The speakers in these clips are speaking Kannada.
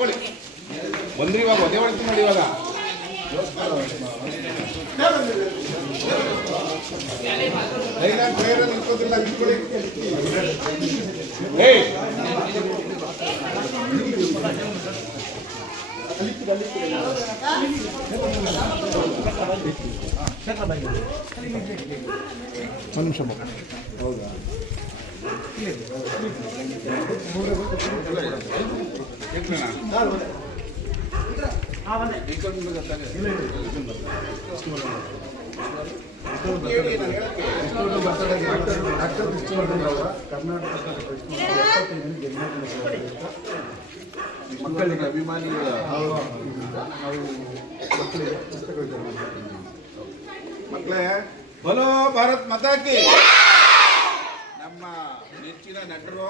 ನಿಂತ್ಕೊಳ್ಳಿ. ಬಂದ್ರಿ ಇವಾಗ ಒದೇ ಹೊಡ್ತು ಮಾಡಿ ಇವಾಗ. ಲೈನ್ ಪ್ರೇಯರ್ ನಿಂತ್ಕೋತಿಲ್ಲ ನಿಂತ್ಕೊಳ್ಳಿ. ಒಂದು ನಿಮಿಷ ಹೌದಾ ಮಕ್ಕಳಿಗೆ ಅಭಿಮಾನಿಗಳ ಮಕ್ಕಳೇ, ಬಲೋ ಭಾರತ್ ಮಾತಾ ಕಿ. ನಮ್ಮ ನೆಚ್ಚಿನ ನಟರು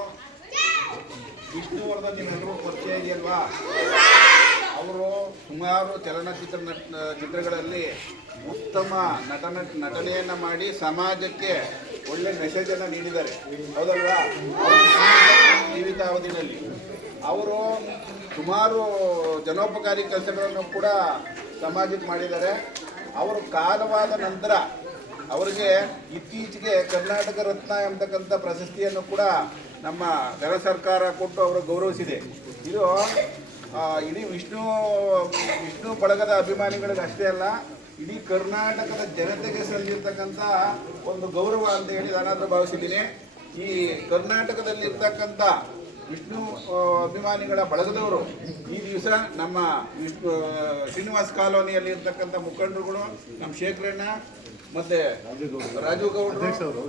ವಿಷ್ಣುವರ್ಧನ್ ನಿಮ್ಮೆಲ್ಲರೂ ಪರಿಚಯ ಇದೆಯಲ್ವಾ? ಅವರು ಸುಮಾರು ಚಿತ್ರಗಳಲ್ಲಿ ಉತ್ತಮ ನಟನೆಯನ್ನು ಮಾಡಿ ಸಮಾಜಕ್ಕೆ ಒಳ್ಳೆ ಮೆಸೇಜನ್ನು ನೀಡಿದ್ದಾರೆ, ಹೌದಲ್ವಾ? ಜೀವಿತಾವಧಿನಲ್ಲಿ ಅವರು ಸುಮಾರು ಜನೋಪಕಾರಿ ಕೆಲಸಗಳನ್ನು ಕೂಡ ಸಮಾಜಕ್ಕೆ ಮಾಡಿದ್ದಾರೆ. ಅವರು ಕಾಲವಾದ ನಂತರ ಅವರಿಗೆ ಇತ್ತೀಚೆಗೆ ಕರ್ನಾಟಕ ರತ್ನ ಎಂಬತಕ್ಕಂಥ ಪ್ರಶಸ್ತಿಯನ್ನು ಕೂಡ ನಮ್ಮ ಕೆಲ ಸರ್ಕಾರ ಕೊಟ್ಟು ಅವರು ಗೌರವಿಸಿದೆ. ಇದು ಇಡೀ ವಿಷ್ಣು ಬಳಗದ ಅಭಿಮಾನಿಗಳಿಗೆ ಅಷ್ಟೇ ಅಲ್ಲ, ಇಡೀ ಕರ್ನಾಟಕದ ಜನತೆಗೆ ಸಲ್ಲಿರ್ತಕ್ಕಂಥ ಒಂದು ಗೌರವ ಅಂತ ಹೇಳಿ ನಾನಾದರೂ ಭಾವಿಸಿದ್ದೀನಿ. ಈ ಕರ್ನಾಟಕದಲ್ಲಿರ್ತಕ್ಕಂಥ ವಿಷ್ಣು ಅಭಿಮಾನಿಗಳ ಬಳಗದವರು ಈ ದಿವಸ ನಮ್ಮ ಶ್ರೀನಿವಾಸ್ ಕಾಲೋನಿಯಲ್ಲಿ ಇರ್ತಕ್ಕಂಥ ಮುಖಂಡರುಗಳು, ನಮ್ಮ ಶೇಖರಣ್ಣ ಮತ್ತು ರಾಜು ಗೌಡರು,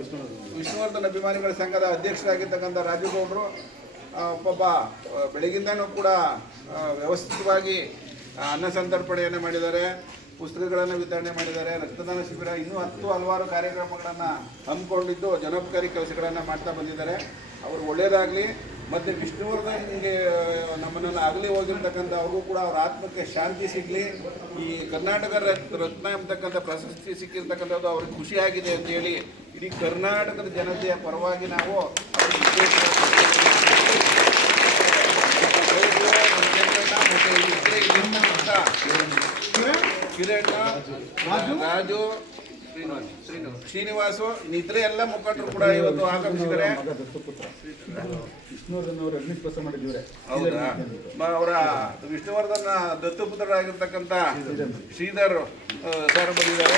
ವಿಷ್ಣುವರ್ಧನ್ ಅಭಿಮಾನಿಗಳ ಸಂಘದ ಅಧ್ಯಕ್ಷರಾಗಿರ್ತಕ್ಕಂಥ ರಾಜು ಗೌಡರು ಪಾಪ ಬೆಳಗಿಂದನೂ ಕೂಡ ವ್ಯವಸ್ಥಿತವಾಗಿ ಅನ್ನ ಸಂತರ್ಪಣೆಯನ್ನು ಮಾಡಿದ್ದಾರೆ, ಪುಸ್ತಕಗಳನ್ನು ವಿತರಣೆ ಮಾಡಿದ್ದಾರೆ, ರಕ್ತದಾನ ಶಿಬಿರ, ಇನ್ನೂ ಹಲವಾರು ಕಾರ್ಯಕ್ರಮಗಳನ್ನು ಹಮ್ಮಿಕೊಂಡಿದ್ದು ಜನೋಪಕಾರಿ ಕೆಲಸಗಳನ್ನು ಮಾಡ್ತಾ ಬಂದಿದ್ದಾರೆ. ಅವರು ಒಳ್ಳೆಯದಾಗಲಿ. ಮತ್ತು ವಿಷ್ಣುವರ್ಧನ್ಗೆ ನಮ್ಮನ್ನೆಲ್ಲ ಆಗಲಿ ಹೋಗಿರ್ತಕ್ಕಂಥ ಅವ್ರಿಗೂ ಕೂಡ ಅವ್ರ ಆತ್ಮಕ್ಕೆ ಶಾಂತಿ ಸಿಗಲಿ. ಈ ಕರ್ನಾಟಕ ರತ್ನ ಎಂಬತಕ್ಕಂಥ ಪ್ರಶಸ್ತಿ ಸಿಕ್ಕಿರ್ತಕ್ಕಂಥದ್ದು ಅವ್ರಿಗೆ ಖುಷಿಯಾಗಿದೆ ಅಂತೇಳಿ ಇಡೀ ಕರ್ನಾಟಕದ ಜನತೆಯ ಪರವಾಗಿ ನಾವು ಕಿರಣ್, ರಾಜು, ಶ್ರೀನಿವಾಸು ಇತರೆ ಎಲ್ಲ ಮುಖಂಡರು ಕೂಡ ಇವತ್ತು ಆಗಮಿಸಿದ್ದಾರೆ. ಹೌದಾ? ಅವರ ವಿಷ್ಣುವರ್ಧನ್ ದತ್ತುಪುತ್ರರಾಗಿರ್ತಕ್ಕಂಥ ಶ್ರೀಧರ್ ಸರ್ ಬಂದಿದ್ದಾರೆ.